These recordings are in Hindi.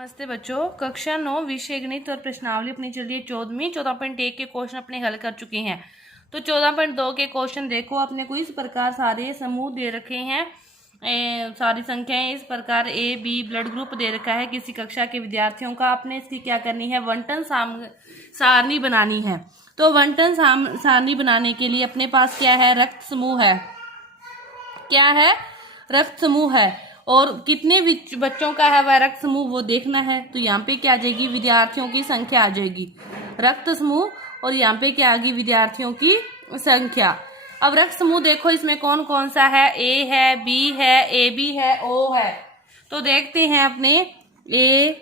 नमस्ते बच्चों, कक्षा 9 विषय गणित और प्रश्नावली अपनी चल रही है 14.1 के क्वेश्चन अपने हल कर चुके हैं। तो 14.2 के क्वेश्चन देखो, अपने को इस प्रकार सारे समूह दे रखे हैं, सारी संख्याएं इस प्रकार ए बी ब्लड ग्रुप दे रखा है किसी कक्षा के विद्यार्थियों का। आपने इसकी क्या करनी है, वंटन सारणी बनानी है। तो वंटन सारणी बनाने के लिए अपने पास क्या है, रक्त समूह है। क्या है, रक्त समूह है। और कितने बच्चों का है वह रक्त समूह वो देखना है। तो यहाँ पे क्या आ जाएगी, विद्यार्थियों की संख्या आ जाएगी, रक्त समूह। और यहाँ पे क्या आ गई, विद्यार्थियों की संख्या। अब रक्त समूह देखो, इसमें कौन कौन सा है, ए है, बी है, ए बी है, ओ है। तो देखते हैं अपने ए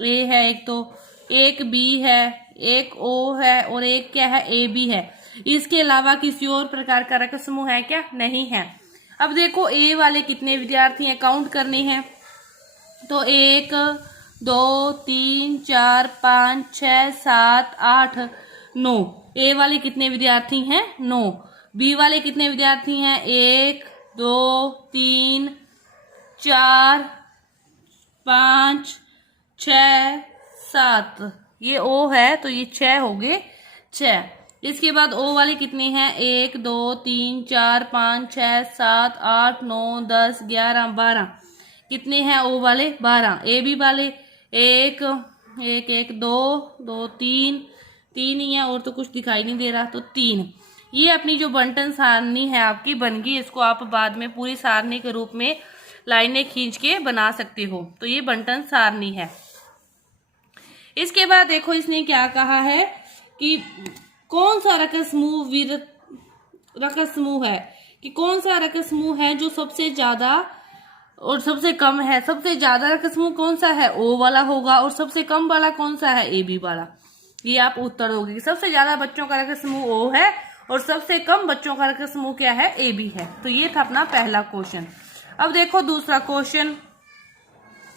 है एक, तो एक बी है, एक ओ है और एक क्या है, ए बी है। इसके अलावा किसी और प्रकार का रक्त समूह है क्या, नहीं है। अब देखो ए वाले कितने विद्यार्थी हैं, काउंट करने हैं। तो 1 2 3 4 5 6 7 8 9। ए वाले कितने विद्यार्थी हैं, 9। बी वाले कितने विद्यार्थी हैं, 1 2 3 4 5 6 7। ये ओ है तो ये 6 हो गए, 6। इसके बाद ओ वाले कितने हैं, 1 2 3 4 5 6 7 8 9 10 11 12। कितने हैं ओ वाले, 12। ए बी वाले 1 1 1 2 2 3 3 ही है, और तो कुछ दिखाई नहीं दे रहा, तो 3। ये अपनी जो बंटन सारणी है आपकी बन गई। इसको आप बाद में पूरी सारणी के रूप में लाइनें खींच के बना सकते हो। तो ये बंटन सारणी है। इसके बाद देखो, इसने क्या कहा है कि कौन सा रक्त समूह है, कि कौन सा रक्त समूह है जो सबसे ज्यादा और सबसे कम है। सबसे ज्यादा रक्त समूह कौन सा है, ओ वाला होगा, और सबसे कम वाला कौन सा है, ए बी वाला। ये आप उत्तर दोगे कि सबसे ज्यादा बच्चों का रक्त समूह ओ है और सबसे कम बच्चों का रक्त समूह क्या है, ए बी है। तो ये था अपना पहला क्वेश्चन। अब देखो दूसरा क्वेश्चन।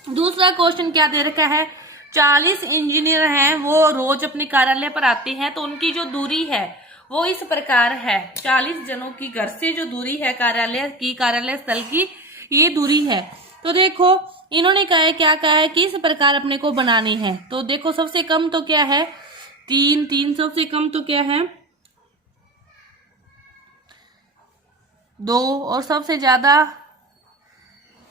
दूसरा क्वेश्चन क्या दे रखा है, 40 इंजीनियर हैं, वो रोज अपने कार्यालय पर आते हैं। तो उनकी जो दूरी है वो इस प्रकार है, 40 जनों की घर से जो दूरी है कार्यालय स्थल की, ये दूरी है। तो देखो इन्होंने कहा है, क्या कहा है कि इस प्रकार अपने को बनानी है। तो देखो सबसे कम तो क्या है, 3 सबसे कम तो क्या है, 2, और सबसे ज्यादा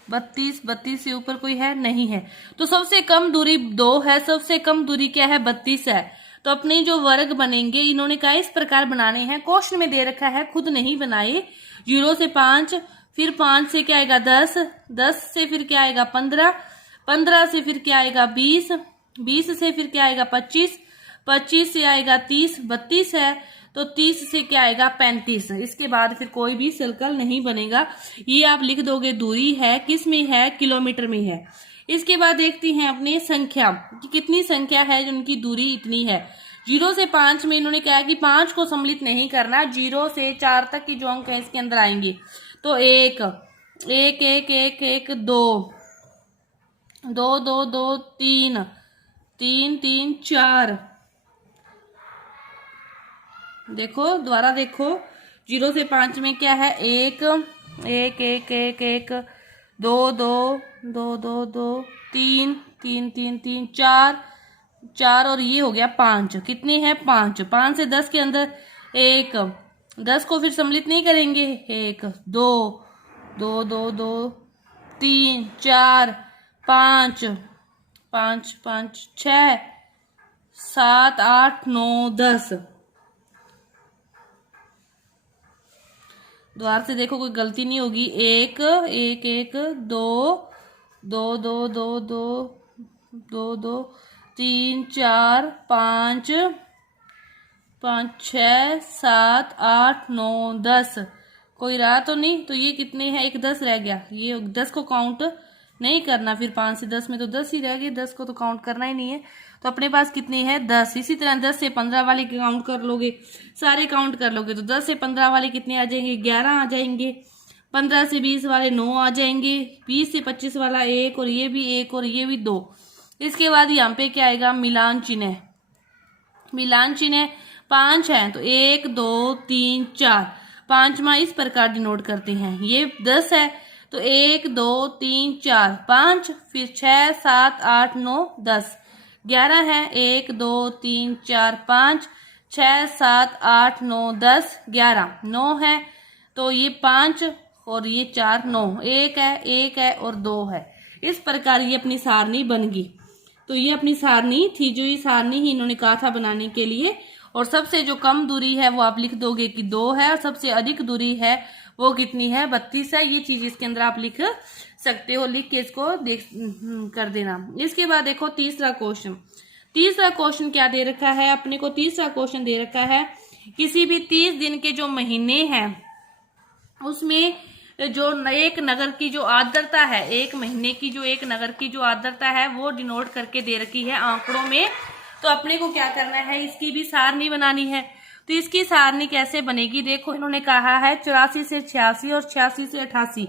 32 से ऊपर कोई है, नहीं है। तो सबसे कम दूरी 2 है, सबसे कम दूरी क्या है, 32 है। तो अपने जो वर्ग बनेंगे, इन्होंने कहा इस प्रकार बनाने हैं। क्वेश्चन में दे रखा है, खुद नहीं बनाए। 0 से 5, फिर 5 से क्या आएगा 10, 10 से फिर क्या आएगा 15, 15 से फिर क्या आएगा 20, 20 से फिर क्या आएगा 25, 25 से आएगा 30, 32 है तो 30 से क्या आएगा 35। इसके बाद फिर कोई भी सर्कल नहीं बनेगा। ये आप लिख दोगे, दूरी है किस में है, किलोमीटर में है। इसके बाद देखते हैं अपनी संख्या कि कितनी संख्या है जिनकी दूरी इतनी है। 0 से 5 में इन्होंने कहा कि 5 को सम्मिलित नहीं करना, 0 से 4 तक की जो अंक है इसके अंदर आएंगे। तो 1 1 1 1 1 2 2 2 2 3 3 3 4। देखो दोबारा देखो, 0 से 5 में क्या है, 1 1 1 1 1 2 2 2 2 2 3 3 3 3 4 4, और ये हो गया 5। कितनी है, 5। 5 से 10 के अंदर 1, 10 को फिर सम्मिलित नहीं करेंगे, 1 2 2 2 2 3 4 5 5 5 6 7 8 9 10। द्वार से देखो कोई गलती नहीं होगी, 1 1 1 2 2 2 2 2 2 2 3 4 5 5 6 7 8 9 10। कोई रहा तो नहीं, तो ये कितने हैं, एक 10 रह गया। ये 10 को काउंट नहीं करना, फिर 5 से 10 में तो 10 ही रह गए, 10 को तो काउंट करना ही नहीं है। तो अपने पास कितनी है, 10। इसी तरह 10 से 15 वाले काउंट कर लोगे, सारे काउंट कर लोगे, तो 10 से 15 वाले कितने आ जाएंगे, 11 आ जाएंगे। 15 से 20 वाले 9 आ जाएंगे। 20 से 25 वाला 1, और ये भी 1 और ये भी 2। इसके बाद यहाँ पे क्या आएगा, मिलान चिन्ह। मिलान चिन्ह 5 है, तो 1 2 3 4, 5वां इस प्रकार डिनोट करते हैं। ये 10 है तो 1 2 3 4 5, फिर 6 7 8 9 10 11 है। 1 2 3 4 5 6 7 8 9 10 11 9 है। तो ये 5 और ये 4 9, 1 है और 2 है। इस प्रकार ये अपनी सारणी बन गई। तो ये अपनी सारणी थी, जो ये सारणी ही इन्होंने कहा था बनाने के लिए। और सबसे जो कम दूरी है वो आप लिख दोगे कि 2 है, और सबसे अधिक दूरी है वो कितनी है, 32 है। ये चीज इसके अंदर आप लिख सकते हो, लिख के इसको देख कर देना। इसके बाद देखो तीसरा क्वेश्चन। तीसरा क्वेश्चन क्या दे रखा है अपने को? तीसरा क्वेश्चन दे रखा है किसी भी 30 दिन के जो महीने हैं उसमें जो एक नगर की जो आर्द्रता है, एक महीने की जो एक नगर की जो आर्द्रता है वो डिनोट करके दे रखी है आंकड़ों में। तो अपने को क्या करना है, इसकी भी सारणी बनानी है। तो इसकी सारणी कैसे बनेगी? देखो इन्होंने कहा है 84 से 86 और 86 से 88,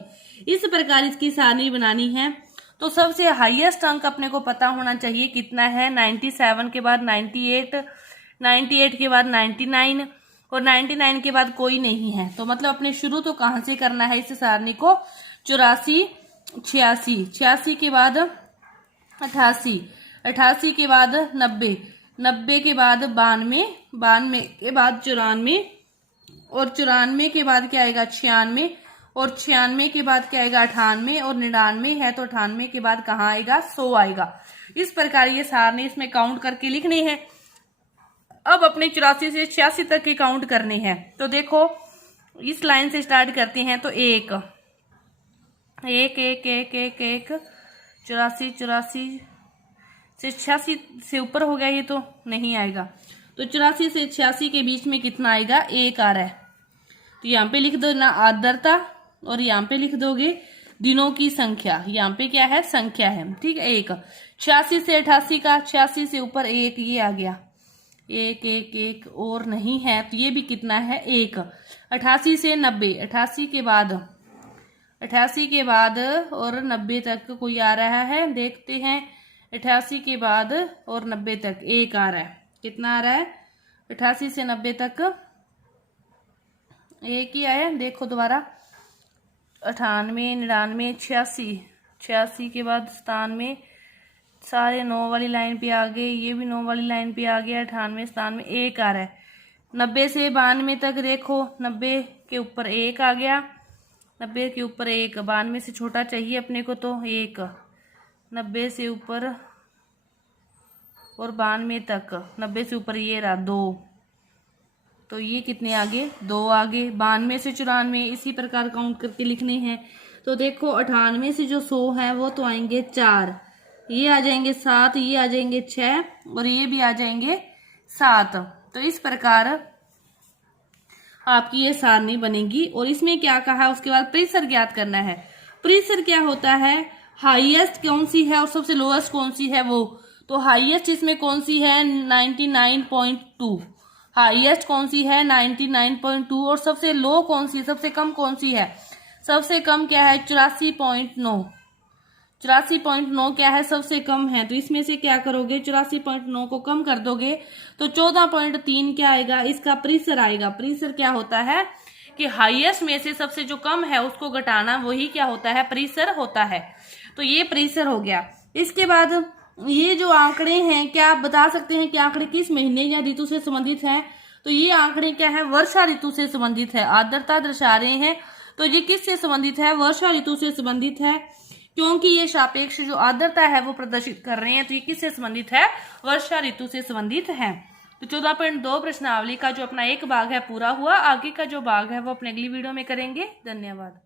इस प्रकार इसकी सारणी बनानी है। तो सबसे हाईएस्ट अंक अपने को पता होना चाहिए कितना है। 97 के बाद 98, 98 के बाद 99 और 99 के बाद कोई नहीं है। तो मतलब अपने शुरू तो कहाँ से करना है इस सारणी को? 84 86, 86 के बाद 88, 88 के बाद 90, 90 के बाद 92, 92 के बाद 94 और 94 के बाद क्या आएगा 96 और 96 के बाद क्या आएगा 98 और 99 है तो 98 के बाद कहाँ आएगा 100 आएगा। इस प्रकार ये सारणी इसमें काउंट करके लिखनी है। अब अपने 84 से 86 तक के काउंट करने हैं। तो देखो इस लाइन से स्टार्ट करते हैं। तो 1 1 1 1 1 1 84 84 से 86 से ऊपर हो गया, ये तो नहीं आएगा। तो 84 से 86 के बीच में कितना आएगा? 1 आ रहा है। तो यहाँ पे लिख दो ना आर्द्रता, और यहाँ पे लिख दोगे दिनों की संख्या। यहाँ पे क्या है? संख्या है, ठीक है। 1 86 से 88 का 86 से ऊपर 1, ये आ गया 1 1 1 और नहीं है तो ये भी कितना है 1। 88 से 90, 88 के बाद 88 के बाद और 90 तक कोई आ रहा है, देखते हैं। 88 के बाद और 90 तक 1 आ रहा है। कितना आ रहा है? 88 से 90 तक 1 ही आया। देखो दोबारा 98 99 86, 86 के बाद 97, सारे 9 वाली लाइन पे आ गए, ये भी 9 वाली लाइन पे आ गया। 98 97 1 आ रहा है। 90 से 92 तक देखो, 90 के ऊपर 1 आ गया, 90 के ऊपर 1, 92 से छोटा चाहिए अपने को तो 1, 90 से ऊपर और 92 तक, 90 से ऊपर ये रहा 2, तो ये कितने आगे 2 आगे। 92 से 94 इसी प्रकार काउंट करके लिखने हैं। तो देखो 98 से जो 100 है वो तो आएंगे 4, ये आ जाएंगे 7, ये आ जाएंगे 6 और ये भी आ जाएंगे 7। तो इस प्रकार आपकी ये सारणी बनेगी। और इसमें क्या कहा, उसके बाद परिसर ज्ञात करना है। परिसर क्या होता है? हाईएस्ट कौन सी है और सबसे लोएस्ट कौन सी है वो। तो हाईएस्ट इसमें कौन सी है? 99.2। हाईएस्ट कौन सी है? 99.2। और सबसे लो कौन सी, सबसे कम कौन सी है? सबसे कम क्या है? 84.9। 84.9 क्या है? सबसे कम है। तो इसमें से क्या करोगे? 84.9 को कम कर दोगे तो 14.3 क्या आएगा? इसका परिसर आएगा। परिसर क्या होता है कि हाईएस्ट में से सबसे जो कम है उसको घटाना, वही क्या होता है? परिसर होता है। तो ये परिसर हो गया। इसके बाद ये जो आंकड़े हैं, क्या आप बता सकते हैं कि आंकड़े किस महीने या ऋतु से संबंधित हैं? तो ये आंकड़े क्या है? वर्षा ऋतु से संबंधित है। आर्द्रता दर्शा रहे हैं तो ये किससे संबंधित है? वर्षा ऋतु से संबंधित है, क्योंकि ये सापेक्ष जो आर्द्रता है वो प्रदर्शित कर रहे हैं। तो ये किससे संबंधित है? वर्षा ऋतु से संबंधित है। तो 14.2 प्रश्नावली का जो अपना एक भाग है पूरा हुआ। आगे का जो भाग है वो अपने अगली वीडियो में करेंगे। धन्यवाद।